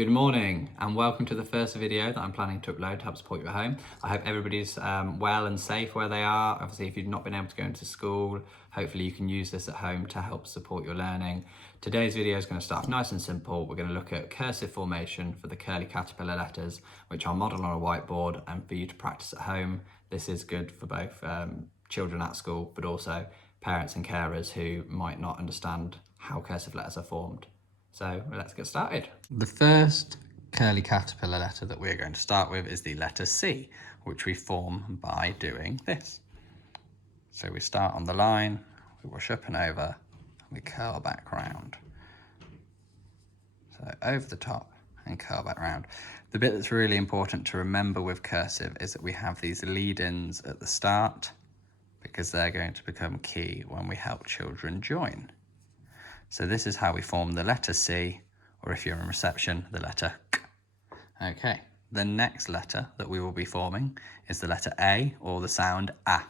Good morning and welcome to the first video that I'm planning to upload to help support you at home. I hope everybody's well and safe where they are. Obviously, if you've not been able to go into school, hopefully you can use this at home to help support your learning. Today's video is going to start off nice and simple. We're going to look at cursive formation for the curly caterpillar letters, which are modelled on a whiteboard, and for you to practice at home. This is good for both children at school, but also parents and carers who might not understand how cursive letters are formed. So let's get started. The first curly caterpillar letter that we're going to start with is the letter C, which we form by doing this. So we start on the line, we wash up and over, and we curl back round. So over the top and curl back round. The bit that's really important to remember with cursive is that we have these lead-ins at the start because they're going to become key when we help children join. So this is how we form the letter C, or if you're in reception, the letter K. Okay, the next letter that we will be forming is the letter A, or the sound A.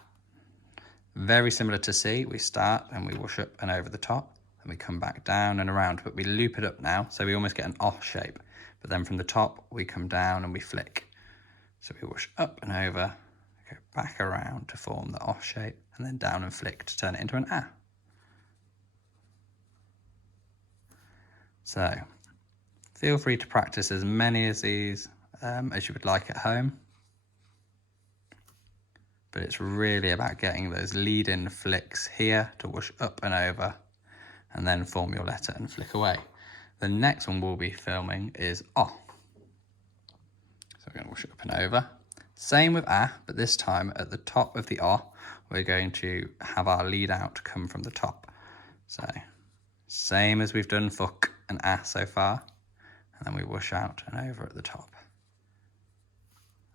Very similar to C, we start and we wash up and over the top, and we come back down and around, but we loop it up now, so we almost get an O shape. But then from the top, we come down and we flick. So we wash up and over, go back around to form the O shape, and then down and flick to turn it into an A. So feel free to practice as many of these as you would like at home. But it's really about getting those lead-in flicks here to wash up and over and then form your letter and flick away. The next one we'll be filming is O. So we're going to wash up and over. Same with A, but this time at the top of the O, we're going to have our lead out come from the top. So same as we've done for K and A so far, and then we wash out and over at the top.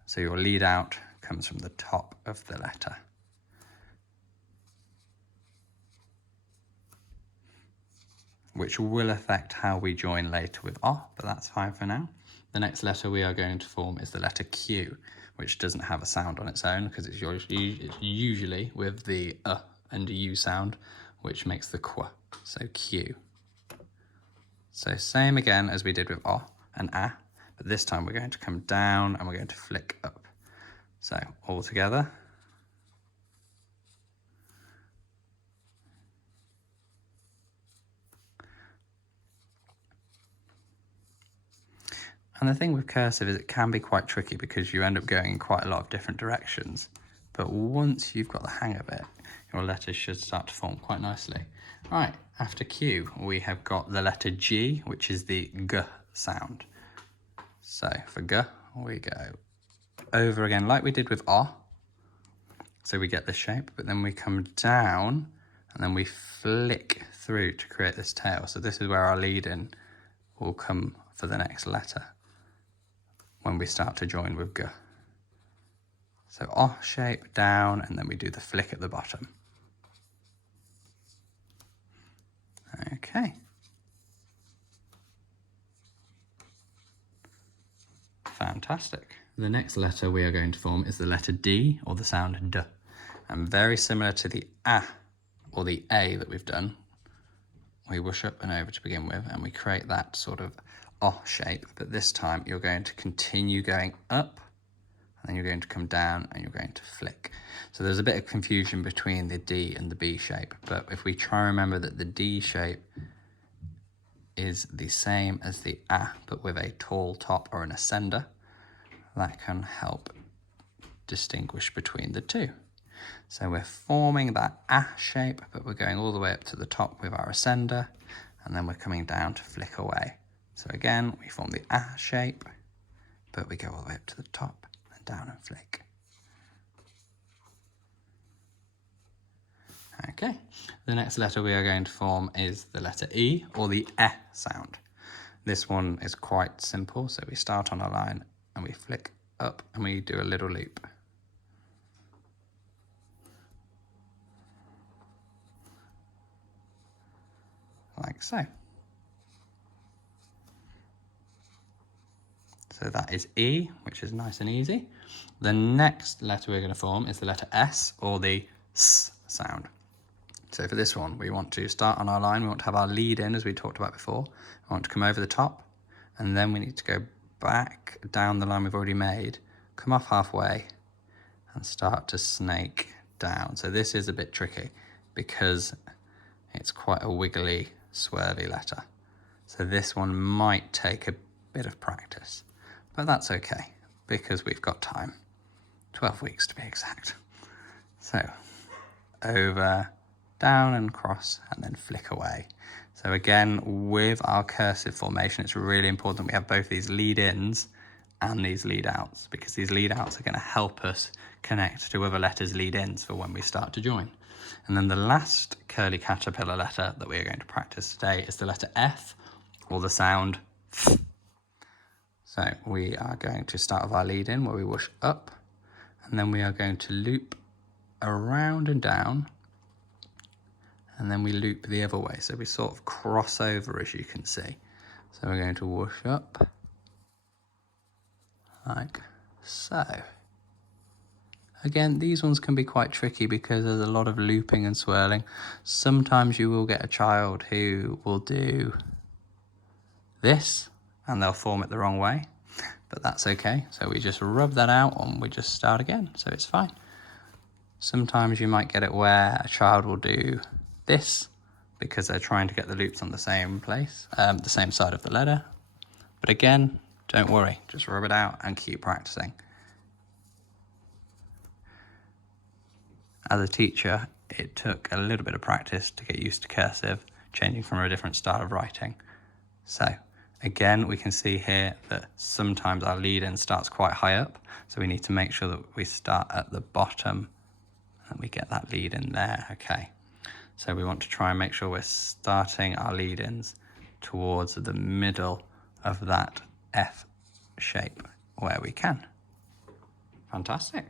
So your lead out comes from the top of the letter. Which will affect how we join later with O, but that's fine for now. The next letter we are going to form is the letter Q, which doesn't have a sound on its own because it's usually with the and U sound, which makes the Qu. So Q. So same again as we did with O and A, but this time we're going to come down and we're going to flick up. So all together. And the thing with cursive is it can be quite tricky because you end up going in quite a lot of different directions. But once you've got the hang of it, your letters should start to form quite nicely. Right, after Q, we have got the letter G, which is the G sound. So for G, we go over again, like we did with O. So we get this shape, but then we come down and then we flick through to create this tail. So this is where our lead in will come for the next letter when we start to join with G. So O shape down, and then we do the flick at the bottom. Okay. Fantastic. The next letter we are going to form is the letter D, or the sound D. And very similar to the A, or the A that we've done, we wash up and over to begin with, and we create that sort of O shape, but this time you're going to continue going up, and then you're going to come down and you're going to flick. So there's a bit of confusion between the D and the B shape, but if we try and remember that the D shape is the same as the A, but with a tall top or an ascender, that can help distinguish between the two. So we're forming that A shape, but we're going all the way up to the top with our ascender, and then we're coming down to flick away. So again, we form the A shape, but we go all the way up to the top and down and flick. Okay, the next letter we are going to form is the letter E, or the E sound. This one is quite simple, so we start on a line and we flick up and we do a little loop. Like so. So that is E, which is nice and easy. The next letter we're going to form is the letter S, or the S sound. So for this one, we want to start on our line. We want to have our lead in, as we talked about before. We want to come over the top, And then we need to go back down the line we've already made, come off halfway and start to snake down. So this is a bit tricky because it's quite a wiggly, swervy letter. So this one might take a bit of practice, but that's okay because we've got time, 12 weeks to be exact. So over, down and cross, and then flick away. So again, with our cursive formation, it's really important we have both these lead ins and these lead outs, because these lead outs are going to help us connect to other letters lead ins for when we start to join. And then the last curly caterpillar letter that we are going to practice today is the letter F, or the sound F. So we are going to start with our lead in where we whoosh up, and then we are going to loop around and down, and then we loop the other way. So we sort of cross over, as you can see. So we're going to whoosh up like so. Again, these ones can be quite tricky because there's a lot of looping and swirling. Sometimes you will get a child who will do this and they'll form it the wrong way, but that's okay. So we just rub that out and we just start again, so it's fine. Sometimes you might get it where a child will do this because they're trying to get the loops on the same place, the same side of the letter. But again, don't worry, just rub it out and keep practicing. As a teacher, it took a little bit of practice to get used to cursive, changing from a different style of writing. So again, we can see here that sometimes our lead in starts quite high up, so we need to make sure that we start at the bottom and we get that lead in there. Okay, so we want to try and make sure we're starting our lead ins towards the middle of that F shape where we can. Fantastic.